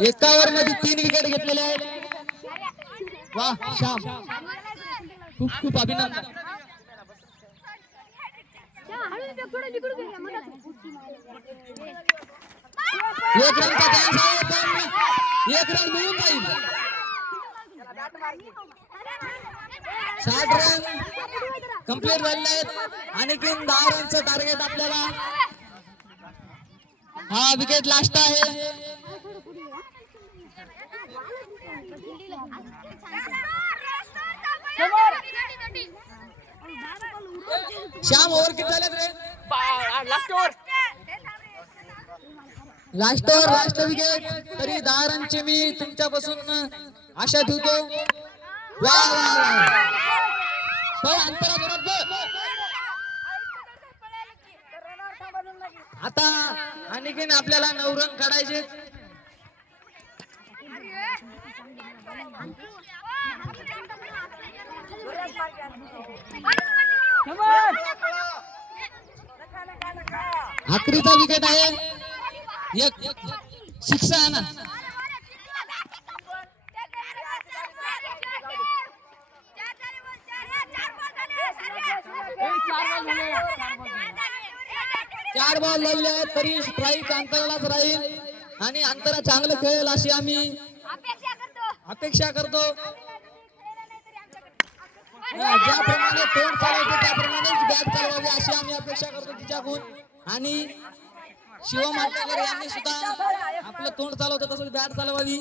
एका ओव्हर मध्ये 3 विकेट घेतलेले आहेत. वाह श्याम, खूप खूप अभिनंदन. एक रनचा चान्स आहे पण एक रन मिळून जाईल. 60 रन कंप्लीट झालेले आहेत. आणखीन 10 रनचं टार्गेट आपल्याला. हा विकेट लास्ट आहे. श्याम ओव्हर किती झालेत रे? Last over last wicket. तरी 10 रनची मी तुमच्यापासून आशा ठेवतो. वा वा वा अंतरा बरोबर. आता आणखीन आपल्याला 9 रन काढायचे. आखरीचा विकेट आहे. एक सिक्स आहे ना. चार बॉल लागले आहेत तरी स्ट्राईक अंतरालाच राहील आणि अंतरा चांगलं खेळेल अशी आम्ही अपेक्षा करतो. ज्याप्रमाणे तोंड चालवते त्याप्रमाणेच बॅट चालवावी अशी आम्ही अपेक्षा करतो तिच्याकडून. आणि शिवम आटेकर यांनी सुद्धा आपलं तोंड चालवतं तसंच बॅट चालवावी.